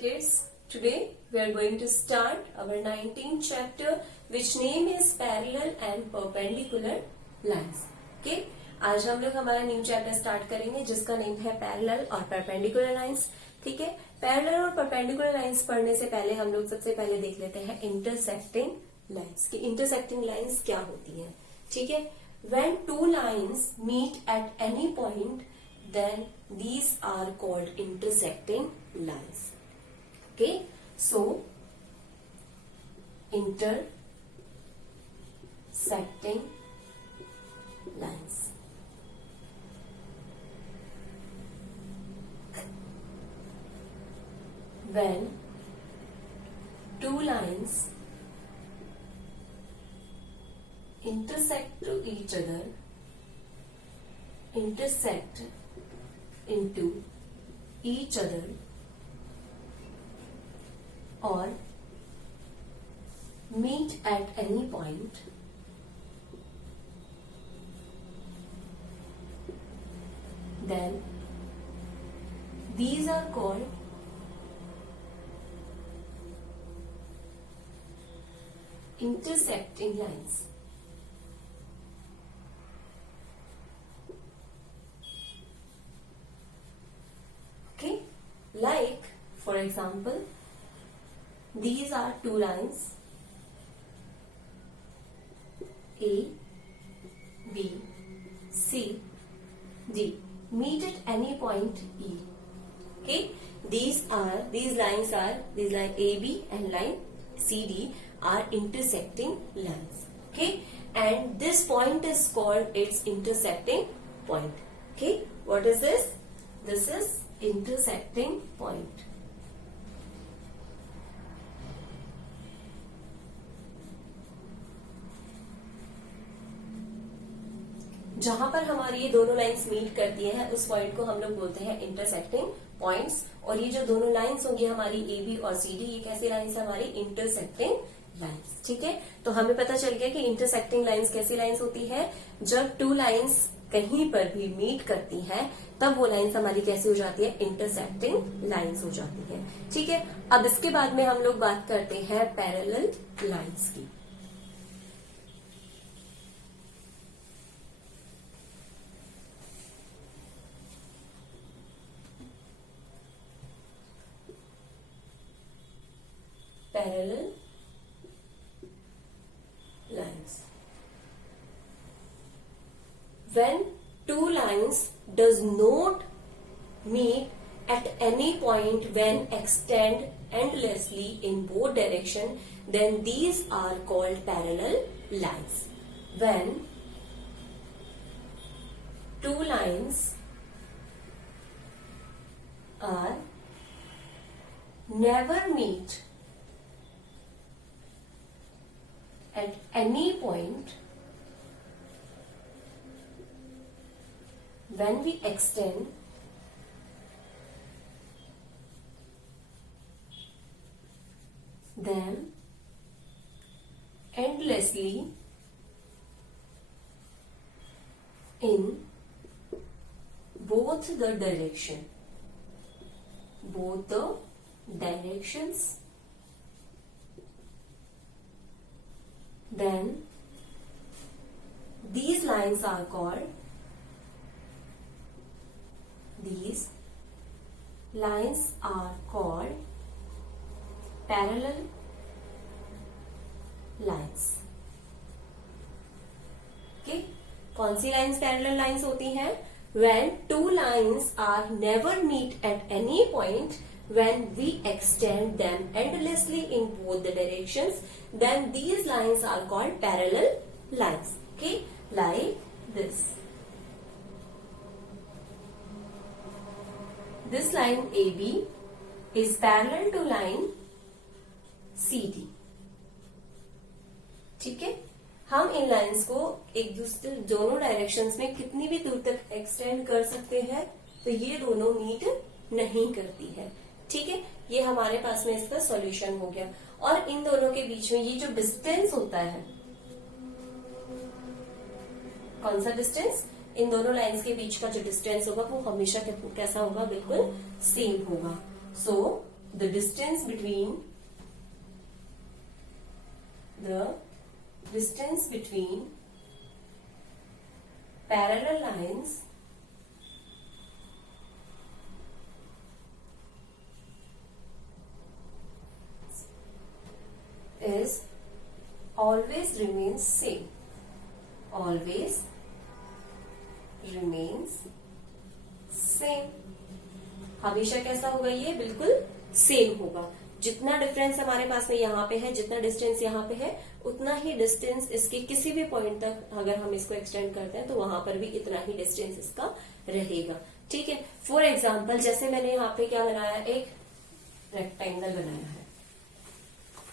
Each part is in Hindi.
kids, today we are going to start our 19th chapter which name is parallel and perpendicular lines. Okay, आज हम लोग हमारा न्यू चैप्टर स्टार्ट करेंगे जिसका नेम है पैरेलल और परपेंडिकुलर लाइंस. ठीक है, पैरेलल और परपेंडिकुलर लाइंस पढ़ने से पहले हम लोग सबसे पहले देख लेते हैं इंटरसेक्टिंग लाइंस कि इंटरसेक्टिंग लाइंस क्या होती है. ठीक है, when two lines meet at any point then these are called intersecting lines. Okay, so intersecting lines. When two lines intersect to each other, intersect into each other, or meet at any point, then these are called intersecting lines. Okay, like for example, these are two lines A, B, C, D. Meet at any point E. Okay, these lines AB and line CD are intersecting lines. Okay, and this point is called its intersecting point. Okay, what is this? This is intersecting point. जहां पर हमारी ये दोनों लाइंस मीट करती हैं उस पॉइंट को हम लोग बोलते हैं इंटरसेक्टिंग पॉइंट्स. और ये जो दोनों लाइंस होंगी हमारी ए बी और सी डी, ये कैसी लाइंस है हमारी इंटरसेक्टिंग लाइंस. ठीक है, तो हमें पता चल गया कि इंटरसेक्टिंग लाइंस कैसी लाइंस होती है. जब टू लाइंस कहीं पर भी मीट करती है तब वो लाइंस हमारी कैसी हो जाती है, इंटरसेक्टिंग लाइंस हो जाती है. ठीक है, अब इसके बाद में हम लोग बात करते हैं पैरेलल लाइंस की. Parallel lines. When two lines does not meet at any point when extend endlessly in both direction, then these are called parallel lines. When two lines are never meet at any point when we extend them endlessly in both the directions, then these lines are called parallel lines. Okay, कौन सी लाइन्स पैरेलल लाइन्स होती हैं? When two lines are never meet at any point when we extend them endlessly in both the directions, then these lines are called parallel lines. Okay, like this. This line AB is parallel to line CD. ठीक है, हम इन लाइंस को एक दूसरे दोनों डायरेक्शंस में कितनी भी दूर तक एक्सटेंड कर सकते हैं, तो ये दोनों मीट नहीं करती है. ठीक है, ये हमारे पास में इसका सॉल्यूशन हो गया. और इन दोनों के बीच में ये जो डिस्टेंस होता है, कौन सा डिस्टेंस, इन दोनों लाइंस के बीच का जो डिस्टेंस होगा वो हमेशा कैसा होगा, बिल्कुल सेम होगा. सो the distance between parallel lines is always remains same. Always remains same. हमेशा कैसा होगा? ये बिल्कुल सेम होगा। जितना डिफरेंस हमारे पास में यहाँ पे है, जितना डिस्टेंस यहाँ पे है, उतना ही डिस्टेंस इसके किसी भी पॉइंट तक अगर हम इसको एक्सटेंड करते हैं तो वहां पर भी इतना ही डिस्टेंस इसका रहेगा। ठीक है। फॉर एग्जाम्पल जैसे मैंने यहाँ पे क्या बनाया, एक रेक्टेंगल बनाया है।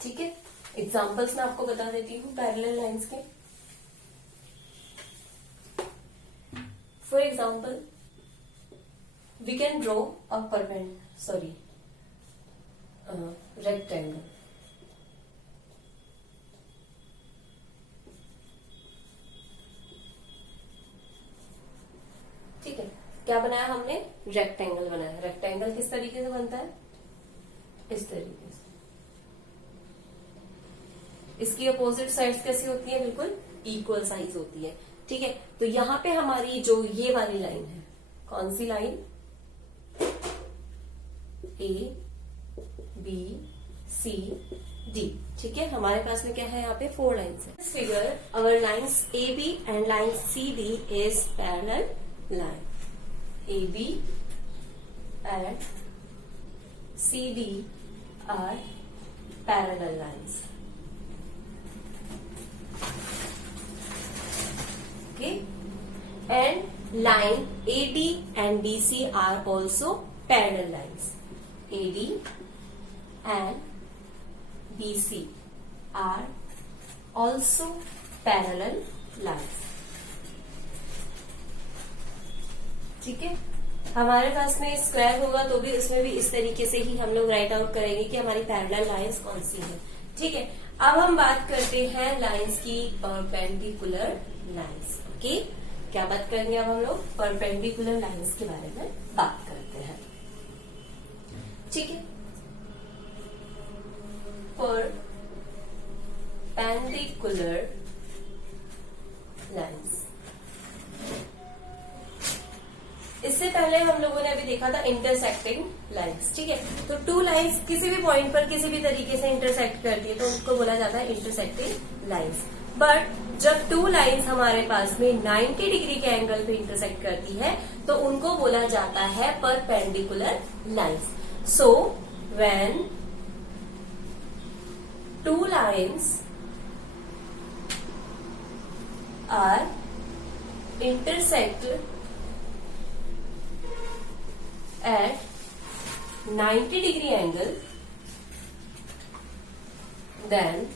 ठीक है। एग्जाम्पल्स मैं आपको बता देती हूँ पैरेलल लाइंस के। For example we can draw a rectangle. ठीक है। क्या बनाया हमने? रेक्टेंगल बनाया। रेक्टेंगल किस तरीके से बनता है? इस तरीके से। इसकी अपोजिट साइड्स कैसी होती है? बिल्कुल इक्वल साइज होती है। ठीक है। तो यहां पे हमारी जो ये वाली लाइन है, कौन सी line? A B C D. ठीक है। हमारे पास में क्या है? यहाँ पे 4 लाइन्स है। This figure our lines A B and line C D is parallel line. A B and C D are parallel lines. Okay, and line AD and BC are also parallel lines. AD and BC are also parallel lines. ठीक है। हमारे पास में स्क्वायर होगा तो भी उसमें भी इस तरीके से ही हम लोग राइट आउट करेंगे कि हमारी पैरेलल लाइंस कौन सी है। ठीक है। अब हम बात करते हैं लाइंस की परपेंडिकुलर लाइंस। ओके। क्या बात करेंगे? अब हम लोग परपेंडिकुलर लाइंस के बारे में बात करते हैं। ठीक है। परपेंडिकुलर लाइंस, इससे पहले हम लोगों ने अभी देखा था इंटरसेक्टिंग लाइंस। ठीक है। तो 2 लाइंस किसी भी पॉइंट पर किसी भी तरीके से इंटरसेक्ट करती है तो उसको बोला जाता है इंटरसेक्टिंग लाइंस। बट जब 2 लाइंस हमारे पास में 90 डिग्री के एंगल पे इंटरसेक्ट करती है तो उनको बोला जाता है perpendicular lines. So when 2 lines are intersected at 90 degree angle, then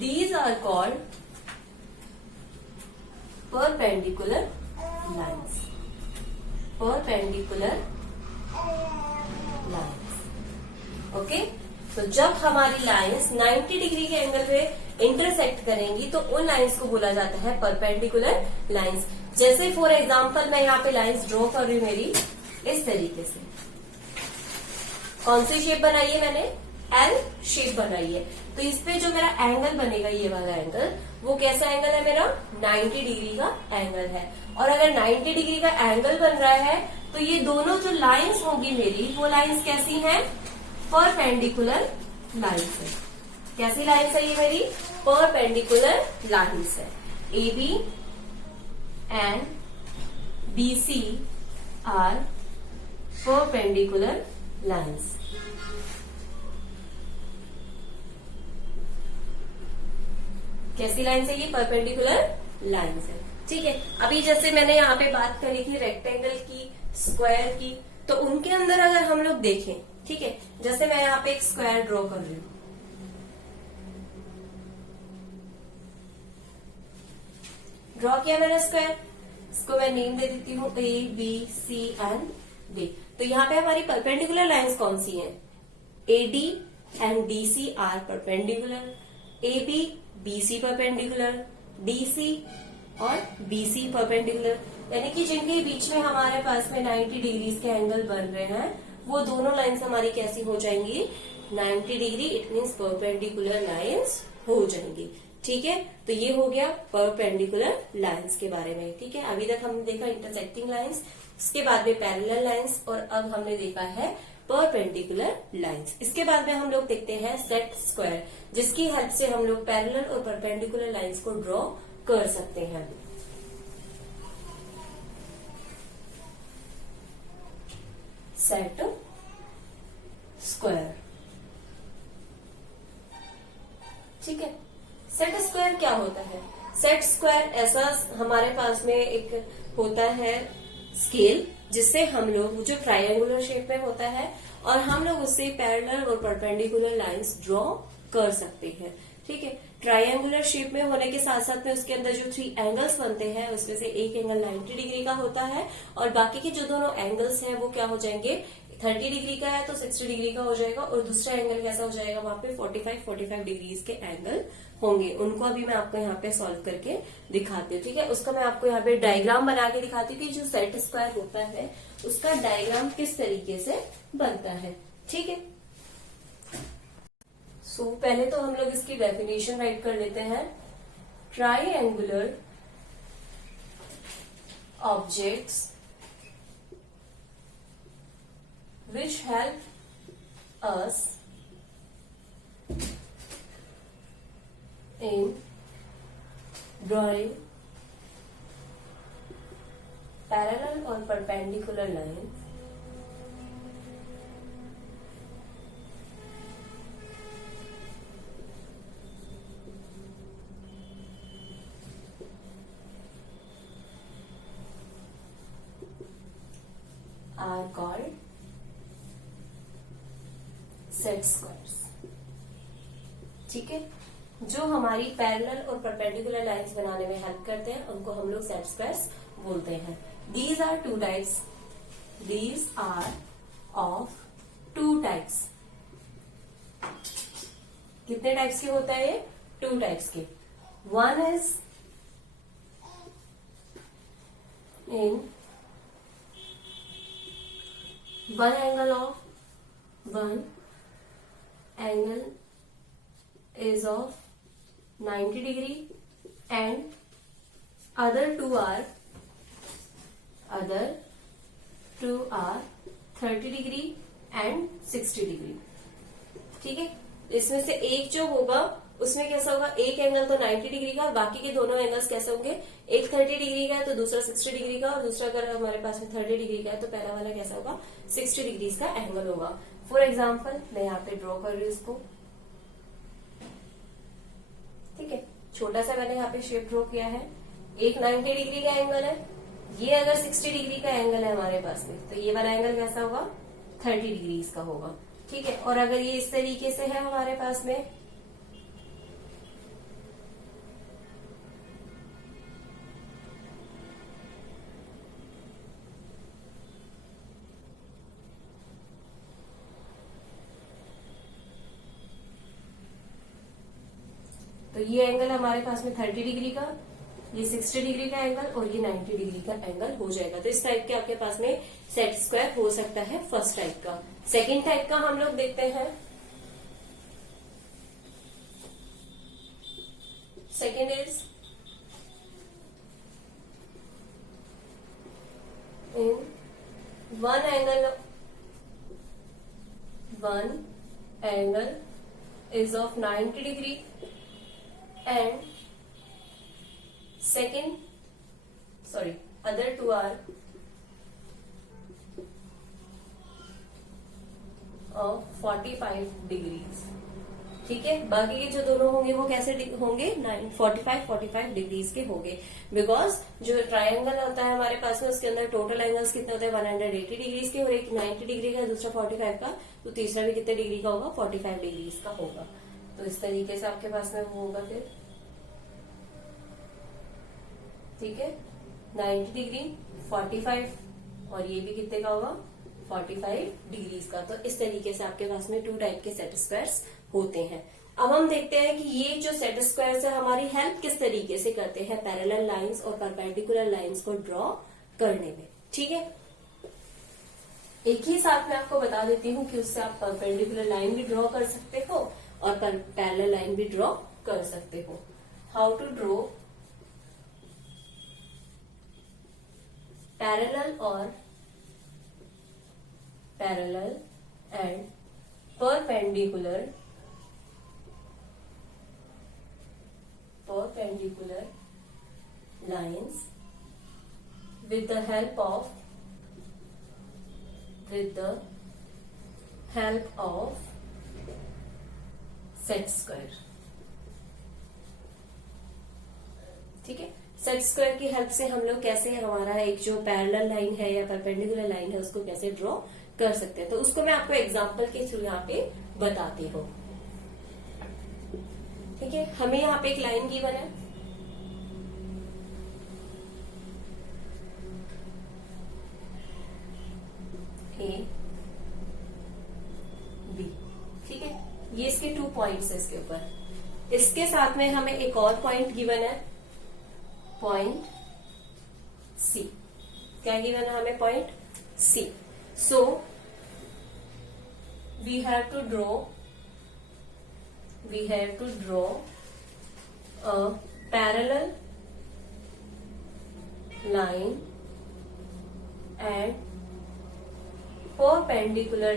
these are called perpendicular lines. Perpendicular lines. Okay? तो जब हमारी लाइंस 90 डिग्री के एंगल पे इंटरसेक्ट करेंगी तो उन लाइंस को बोला जाता है परपेंडिकुलर लाइंस। जैसे फॉर एग्जांपल मैं यहाँ पे लाइंस ड्रॉ कर रही हूँ मेरी इस तरीके से। कौन सी शेप बनाई है मैंने? एल शेप बनाई है। तो इस पे जो मेरा एंगल बनेगा, ये वाला एंगल, वो कैसा एंगल है मेरा? 90 डिग्री का एंगल है। और अगर 90 डिग्री का एंगल बन रहा है तो ये दोनों जो लाइंस होंगी मेरी, वो लाइंस कैसी हैं? परपेंडिकुलर लाइंस है। कैसी लाइंस है ये मेरी? परपेंडिकुलर लाइंस है। A B and B C are perpendicular lines. कैसी लाइन है ये? परपेंडिकुलर लाइंस है। ठीक है। अभी जैसे मैंने यहाँ पे बात करी थी रेक्टेंगल की, स्क्वायर की, तो उनके अंदर अगर हम लोग देखें, ठीक है, जैसे मैं यहाँ पे एक स्क्वायर ड्रॉ कर रही हूँ, ड्रॉ किया मैंने स्क्वायर, इसको मैं नेम दे देती हूँ A B C and D. तो यहाँ पे हमारी परपेंडिकुलर लाइंस कौन सी हैं? A D and D C are perpendicular, A B B C perpendicular, D C और बी सी परपेंडिकुलर। यानी कि जिनके बीच में हमारे पास में 90 डिग्रीज के एंगल बन रहे हैं वो दोनों लाइंस हमारी कैसी हो जाएंगी, 90 degree, it means perpendicular lines हो जाएंगी। ठीक है, तो ये हो गया परपेंडिकुलर लाइंस के बारे में। ठीक है, अभी तक हमने देखा इंटरसेक्टिंग लाइंस, उसके बाद में पैरेलल लाइंस, और अब हमने देखा है परपेंडिकुलर लाइंस। इसके बाद में हम लोग देखते हैं सेट स्क्वायर, जिसकी हेल्प से हम लोग पैरेलल और परपेंडिकुलर लाइंस को ड्रॉ कर सकते हैं। सेट स्क्वायर, ठीक है। सेट स्क्वायर क्या होता है? सेट स्क्वायर ऐसा हमारे पास में एक होता है स्केल, जिससे हम लोग जो ट्रायंगुलर शेप में होता है और हम लोग उससे पैरेलल और परपेंडिकुलर लाइंस ड्रॉ कर सकते हैं। ठीक है, ट्रायंगुलर शेप में होने के साथ साथ में उसके अंदर जो 3 एंगल्स बनते हैं उसमें से एक एंगल 90 डिग्री का होता है और बाकी के जो दोनों एंगल्स हैं वो क्या हो जाएंगे, 30 डिग्री का है तो 60 डिग्री का हो जाएगा, और दूसरा एंगल कैसा हो जाएगा, वहां पे 45 डिग्रीज के एंगल होंगे। उनको अभी मैं आपको यहाँ पे सॉल्व करके दिखाती हूँ। ठीक है, उसका मैं आपको यहाँ पे डायग्राम बना के दिखाती हूँ कि जो सेट स्क्वायर होता है उसका डायग्राम किस तरीके से बनता है। ठीक है, सो पहले तो हम लोग इसकी डेफिनेशन राइट कर लेते हैं। Triangular objects which help us in drawing parallel or perpendicular lines are called set squares. ठीक है, जो हमारी पैरेलल और परपेंडिकुलर लाइंस बनाने में हेल्प करते हैं उनको हम लोग सेट स्क्वायर्स बोलते हैं। These are 2 types, these are of 2 types. कितने टाइप्स के होता है ये? 2 टाइप्स के। One is in one angle of one angle is of 90 degree and other two are 30 degree and 60 degree। ठीक है, इसमें से एक जो होगा उसमें कैसा होगा, एक एंगल तो 90 डिग्री का, बाकी के दोनों एंगल्स कैसे होंगे, एक 30 डिग्री का है तो दूसरा 60 डिग्री का, और दूसरा अगर हमारे पास में 30 डिग्री का है तो पहला वाला कैसा होगा, 60 डिग्री का एंगल होगा। फॉर एग्जाम्पल मैं यहाँ पे ड्रॉ कर रही हूँ इसको। ठीक है, छोटा सा मैंने यहाँ पे शेप ड्रॉ किया है। एक 90 डिग्री का एंगल है, ये अगर 60 डिग्री का एंगल है हमारे पास में तो ये वाला एंगल कैसा होगा, 30 डिग्री का होगा। ठीक है, और अगर ये इस तरीके से है हमारे पास में तो ये एंगल हमारे पास में 30 डिग्री का, ये 60 डिग्री का एंगल और ये 90 डिग्री का एंगल हो जाएगा। तो इस टाइप के आपके पास में सेट स्क्वायर हो सकता है फर्स्ट टाइप का। सेकंड टाइप का हम लोग देखते हैं। Second is in one angle is of 90 degree and other two are of 45 degrees। ठीक है, बाकी के जो दोनों होंगे वो कैसे होंगे, 45 डिग्रीज के होंगे, बिकॉज जो ट्रायंगल होता है हमारे पास में उसके अंदर टोटल एंगल्स कितने होते हैं, 180 डिग्रीज के, और एक 90 डिग्री का, दूसरा 45 का, तो तीसरा भी कितने डिग्री का होगा, 45 डिग्रीज का होगा। तो इस तरीके से आपके पास में वो होगा फिर। ठीक है, 90 डिग्री 45 और ये भी कितने का होगा, 45 डिग्रीज का। तो इस तरीके से आपके पास में 2 टाइप के सेट स्क्वायर्स होते हैं। अब हम देखते हैं कि ये जो सेट स्क्वायर्स है हमारी हेल्प किस तरीके से करते हैं पैरेलल लाइंस और परपेंडिकुलर लाइंस को ड्रॉ करने में। ठीक है, एक ही साथ में आपको बता देती हूँ कि उससे आप परपेंडिकुलर लाइन भी ड्रॉ कर सकते हो और पैरेलल लाइन भी ड्रॉ कर सकते हो। How to draw parallel and perpendicular lines with the help of set square. ठीक है, सेट स्क्वायर की हेल्प से हम लोग कैसे हमारा एक जो पैरेलल लाइन है या परपेंडिकुलर लाइन है उसको कैसे ड्रॉ कर सकते हैं। तो उसको मैं आपको एग्जांपल के थ्रू यहाँ पे बताती हूँ। ठीक है, हमें यहाँ पे एक लाइन गिवन है, ए बी। ठीक है, ये इसके 2 पॉइंट्स है इसके ऊपर। इसके साथ में हमें एक और पॉइंट गिवन है, पॉइंट सी। क्या गिवन है हमें? Point C. So we have to draw a parallel line and perpendicular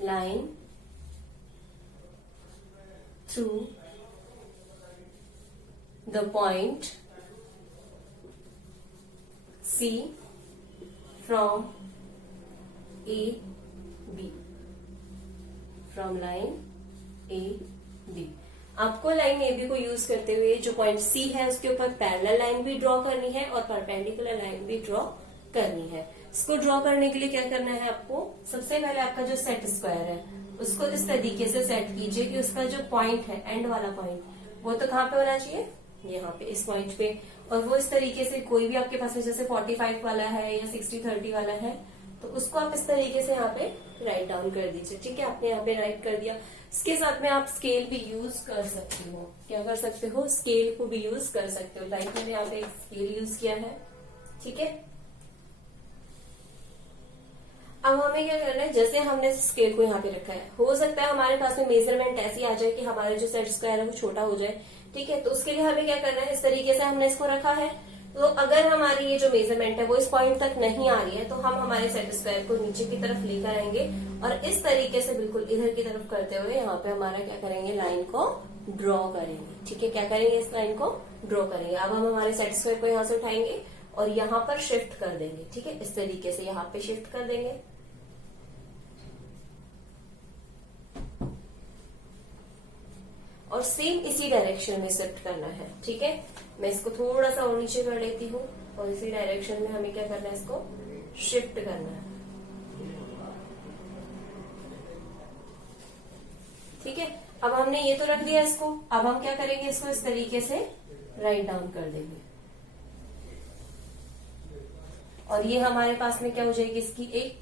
line through the point C from A B, from line A B। आपको लाइन ए बी को यूज करते हुए जो पॉइंट सी है उसके ऊपर पैरेलल लाइन भी ड्रॉ करनी है और परपेंडिकुलर लाइन भी ड्रॉ करनी है। इसको ड्रॉ करने के लिए क्या करना है आपको? सबसे पहले आपका जो सेट स्क्वायर है उसको इस तरीके से सेट कीजिए कि उसका जो पॉइंट है, एंड वाला पॉइंट, वो तो कहाँ पे होना चाहिए? यहाँ पे, इस पॉइंट पे। और वो इस तरीके से कोई भी आपके पास जैसे 45 वाला है या 60-30 वाला है तो उसको आप इस तरीके से यहाँ पे राइट डाउन कर दीजिए। ठीक है, आपने यहाँ पे राइट कर दिया। इसके साथ में आप स्केल भी यूज कर सकते हो। क्या कर सकते हो? स्केल को भी यूज कर सकते हो। लाइक मैंने यहाँ पे एक स्केल यूज किया है। ठीक है, अब हमें क्या करना है, जैसे हमने स्केल को यहाँ पे रखा है, हो सकता है हमारे पास में मेजरमेंट ऐसी आ जाए कि हमारे जो सेट स्क्वायर है वो छोटा हो जाए। ठीक है, तो उसके लिए हमें क्या करना है, इस तरीके से हमने इसको रखा है। तो अगर हमारी ये जो मेजरमेंट है वो इस पॉइंट तक नहीं आ रही है तो हम हमारे सेट स्क्वायर को नीचे की तरफ लेकर आएंगे और इस तरीके से बिल्कुल इधर की तरफ करते हुए यहाँ पे हमारा क्या करेंगे, लाइन को ड्रॉ करेंगे। ठीक है, क्या करेंगे, इस लाइन को ड्रॉ करेंगे। अब हम हमारे सेट स्क्वायर को यहाँ से उठाएंगे और यहाँ पर शिफ्ट कर देंगे। ठीक है, इस तरीके से यहाँ पे शिफ्ट कर देंगे। और सेम इसी डायरेक्शन में शिफ्ट करना है। ठीक है, मैं इसको थोड़ा सा और नीचे कर लेती हूँ और इसी डायरेक्शन में हमें क्या करना है, इसको शिफ्ट करना है। ठीक है, अब हमने ये तो रख दिया इसको। अब हम क्या करेंगे, इसको इस तरीके से राइट डाउन कर देंगे और ये हमारे पास में क्या हो जाएगी, इसकी एक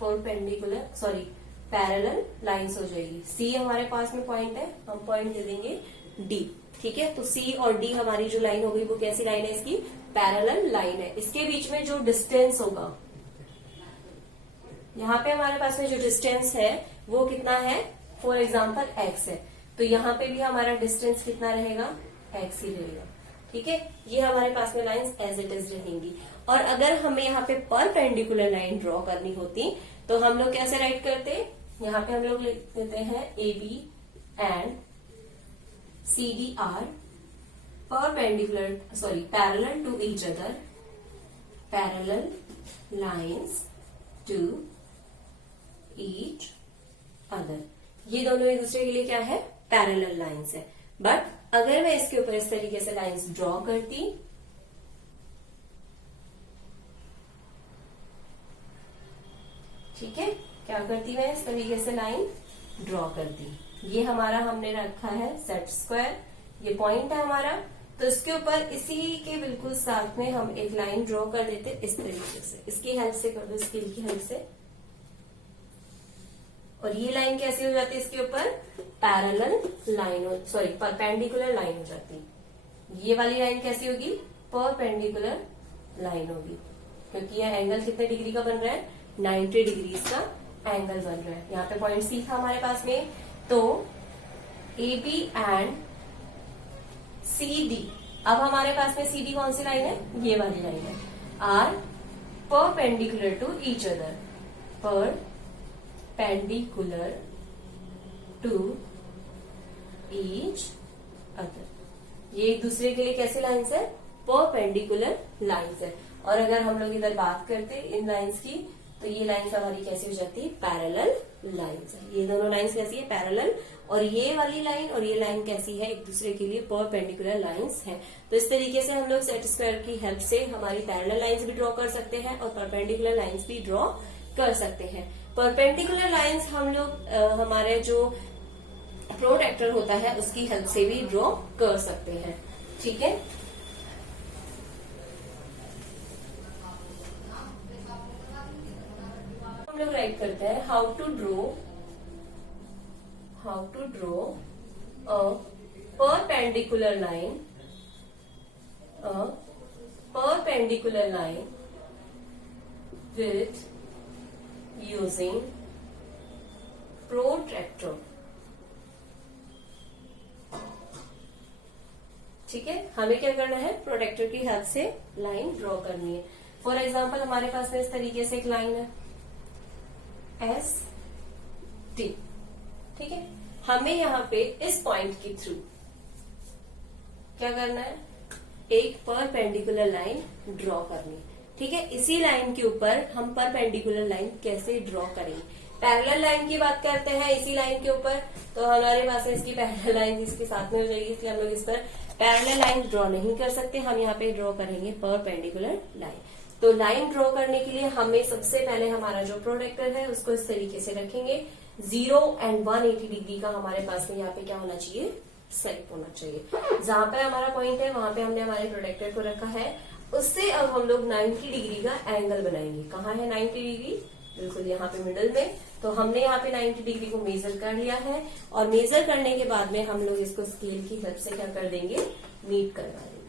पैरेलल लाइंस हो जाएगी। सी हमारे पास में पॉइंट है, हम पॉइंट दे देंगे डी। ठीक है, तो सी और डी हमारी जो लाइन होगी वो कैसी लाइन है, इसकी पैरेलल लाइन है। इसके बीच में जो डिस्टेंस होगा, यहाँ पे हमारे पास में जो डिस्टेंस है वो कितना है, फॉर एग्जाम्पल एक्स है, तो यहाँ पे भी हमारा डिस्टेंस कितना रहेगा, एक्स ही रहेगा। ठीक है, ये हमारे पास में लाइंस एज इट इज रहेंगी। और अगर हमें यहाँ पे परपेंडिकुलर लाइन ड्रॉ करनी होती तो हम लोग कैसे राइट करते, यहाँ पे हम लोग लिख देते हैं A B and C D are parallel to each other, parallel lines to each other. ये दोनों एक दूसरे के लिए क्या है, पैरेलल लाइन्स है। बट अगर मैं इसके ऊपर इस तरीके से लाइन्स ड्रॉ करती, ठीक है, क्या करती मैं, इस तरीके से लाइन ड्रॉ करती। ये हमारा हमने रखा है सेट स्क्वायर, ये पॉइंट है हमारा, तो इसके ऊपर इसी के बिल्कुल साथ में हम एक लाइन ड्रॉ कर देते इस तरीके से। इसकी हेल्प से कर दो, स्केल की हेल्प से, और ये लाइन कैसी हो जाती है, इसके ऊपर पैरेलल लाइन परपेंडिकुलर लाइन हो जाती। ये वाली लाइन कैसी होगी, परपेंडिकुलर लाइन होगी, क्योंकि यह एंगल कितने डिग्री का बन रहा है, 90 डिग्री का एंगल बन रहा है। यहाँ पे पॉइंट सी था हमारे पास में, तो A B and C D, अब हमारे पास में सी डी कौन सी लाइन है, ये वाली लाइन है, are perpendicular to each other, perpendicular to each other, ये एक दूसरे के लिए कैसे लाइन्स है, परपेंडिकुलर लाइन्स है। और अगर हम लोग इधर बात करते इन लाइन्स की, तो ये लाइन्स हमारी कैसी हो जाती है, पैरेलल लाइन्स है। ये दोनों लाइन्स कैसी है, पैरेलल, और ये वाली लाइन और ये लाइन कैसी है, एक दूसरे के लिए परपेंडिकुलर लाइन्स है। तो इस तरीके से हम लोग सेट स्क्वायर की हेल्प से हमारी पैरेलल लाइन्स भी ड्रॉ कर सकते हैं और परपेंडिकुलर लाइन्स भी ड्रॉ कर सकते हैं। परपेंडिकुलर लाइन्स हम लोग हमारे जो प्रोट्रैक्टर होता है उसकी हेल्प से भी ड्रॉ कर सकते हैं, ठीक है। हम लोग राइट करते हैं how to draw a perpendicular line with using protractor, ठीक है। हमें क्या करना है, प्रोट्रैक्टर की हेल्प से लाइन ड्रॉ करनी है। फॉर एग्जाम्पल हमारे पास में इस तरीके से एक लाइन है एस टी, ठीक है। हमें यहाँ पे इस पॉइंट के थ्रू क्या करना है, एक परपेंडिकुलर लाइन ड्रॉ करनी है, ठीक है। इसी लाइन के ऊपर हम परपेंडिकुलर लाइन कैसे ड्रॉ करेंगे, पैरेलल लाइन की बात करते हैं इसी लाइन के ऊपर, तो हमारे पास इसकी पैरेलल लाइन इसके साथ में हो जाएगी, इसलिए हम लोग इस पर पैरेलल लाइन ड्रॉ नहीं कर सकते, हम यहाँ पे ड्रॉ करेंगे परपेंडिकुलर लाइन। तो लाइन ड्रॉ करने के लिए हमें सबसे पहले हमारा जो प्रोट्रैक्टर है उसको इस तरीके से रखेंगे, 0 एंड 180 डिग्री का हमारे पास में यहाँ पे क्या होना चाहिए, सेट होना चाहिए। जहां पे हमारा पॉइंट है वहां पे हमने हमारे प्रोट्रैक्टर को रखा है, उससे अब हम लोग 90 डिग्री का एंगल बनाएंगे। कहाँ है 90 डिग्री, बिल्कुल यहाँ पे मिडल में। तो हमने यहाँ पे 90 डिग्री को मेजर कर लिया है, और मेजर करने के बाद में हम लोग इसको स्केल की हेल्प से क्या कर देंगे, मीट करवा देंगे।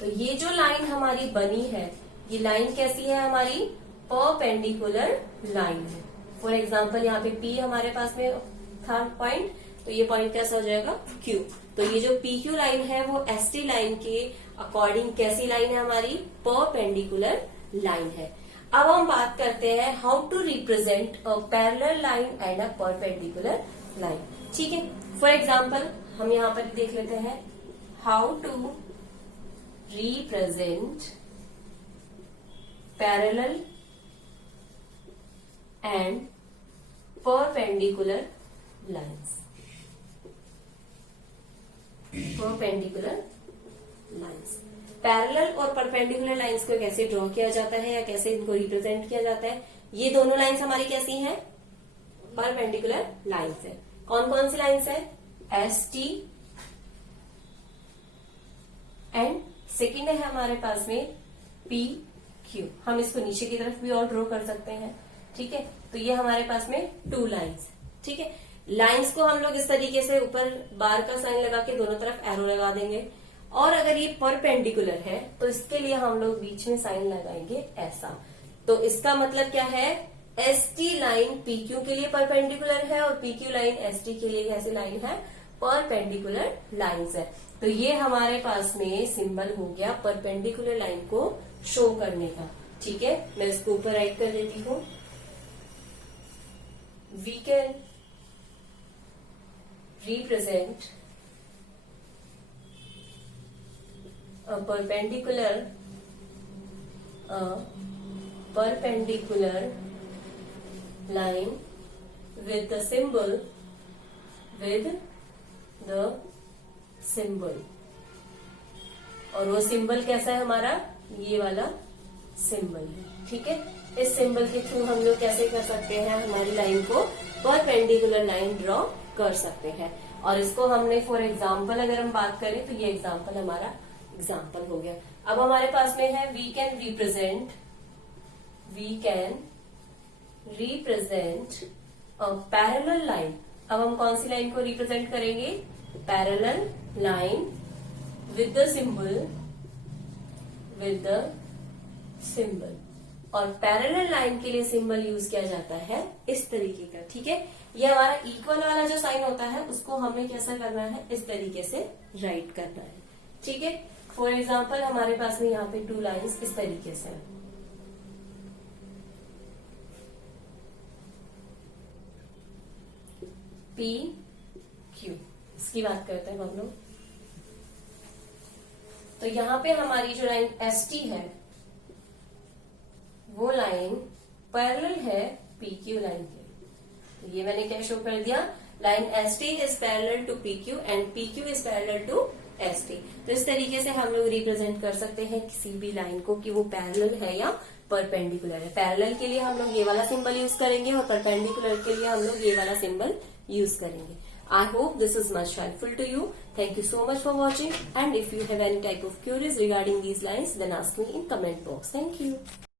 तो ये जो लाइन हमारी बनी है, ये लाइन कैसी है, हमारी परपेंडिकुलर लाइन है। फॉर एग्जाम्पल यहाँ पे P हमारे पास में था पॉइंट, तो ये पॉइंट कैसा हो जाएगा, Q। तो ये जो PQ लाइन है वो ST लाइन के अकॉर्डिंग कैसी लाइन है, हमारी परपेंडिकुलर लाइन है। अब हम बात करते हैं how to represent a parallel line and a perpendicular line, ठीक है। फॉर एग्जाम्पल हम यहाँ पर देख लेते हैं how to represent parallel and perpendicular lines, perpendicular lines. Parallel और परपेंडिकुलर लाइंस को कैसे ड्रॉ किया जाता है या कैसे इनको रिप्रेजेंट किया जाता है, ये दोनों लाइंस हमारी कैसी हैं, परपेंडिकुलर लाइंस है। कौन कौन सी लाइंस है, एस टी एंड सेकेंड है हमारे पास में पी क्यू। हम इसको नीचे की तरफ भी और ड्रॉ कर सकते हैं, ठीक है। तो ये हमारे पास में 2 लाइंस, ठीक है। लाइंस को हम लोग इस तरीके से ऊपर बार का साइन लगा के दोनों तरफ एरो लगा देंगे, और अगर ये परपेंडिकुलर है तो इसके लिए हम लोग बीच में साइन लगाएंगे ऐसा। तो इसका मतलब क्या है, S T line P Q के लिए परपेंडिकुलर है और P Q line S T के लिए कैसी लाइन है, परपेंडिकुलर लाइंस है। तो ये हमारे पास में सिंबल हो गया परपेंडिकुलर लाइन को शो करने का, ठीक है। मैं इसको ऊपर राइट कर देती हूँ। We can represent a perpendicular line with the symbol और वो सिंबल कैसा है हमारा, ये वाला सिंबल है, ठीक है। इस सिंबल के थ्रू हम लोग कैसे कर सकते हैं, हमारी लाइन को परपेंडिकुलर लाइन ड्रॉ कर सकते हैं। और इसको हमने फॉर एग्जाम्पल अगर हम बात करें तो ये एग्जाम्पल हमारा एग्जाम्पल हो गया। अब हमारे पास में है we can represent a parallel line. अब हम कौन सी लाइन को रिप्रेजेंट करेंगे, parallel line with the symbol और पैरेलल लाइन के लिए सिंबल यूज किया जाता है इस तरीके का, ठीक है। ये हमारा इक्वल वाला जो साइन होता है उसको हमें कैसा करना है, इस तरीके से राइट करना है, ठीक है। फॉर एग्जाम्पल हमारे पास में यहाँ पे 2 लाइन्स इस तरीके से पी क्यू, इसकी बात करते हैं हम लोग। तो यहाँ पे हमारी जो लाइन एस टी है वो लाइन पैरेलल है पी क्यू लाइन के। तो ये मैंने क्या शो कर दिया, line S T is parallel to P Q and P Q is parallel to S T. तो इस तरीके से हम लोग रिप्रेजेंट कर सकते हैं किसी भी लाइन को कि वो पैरेलल है या परपेंडिकुलर है। पैरेलल के लिए हम लोग ये वाला सिंबल यूज करेंगे और परपेंडिकुलर के लिए हम लोग ये वाला सिंबल यूज करेंगे। I hope this is much helpful to you. Thank you so much for watching, and if you have any type of queries regarding these lines, then ask me in comment box. Thank you.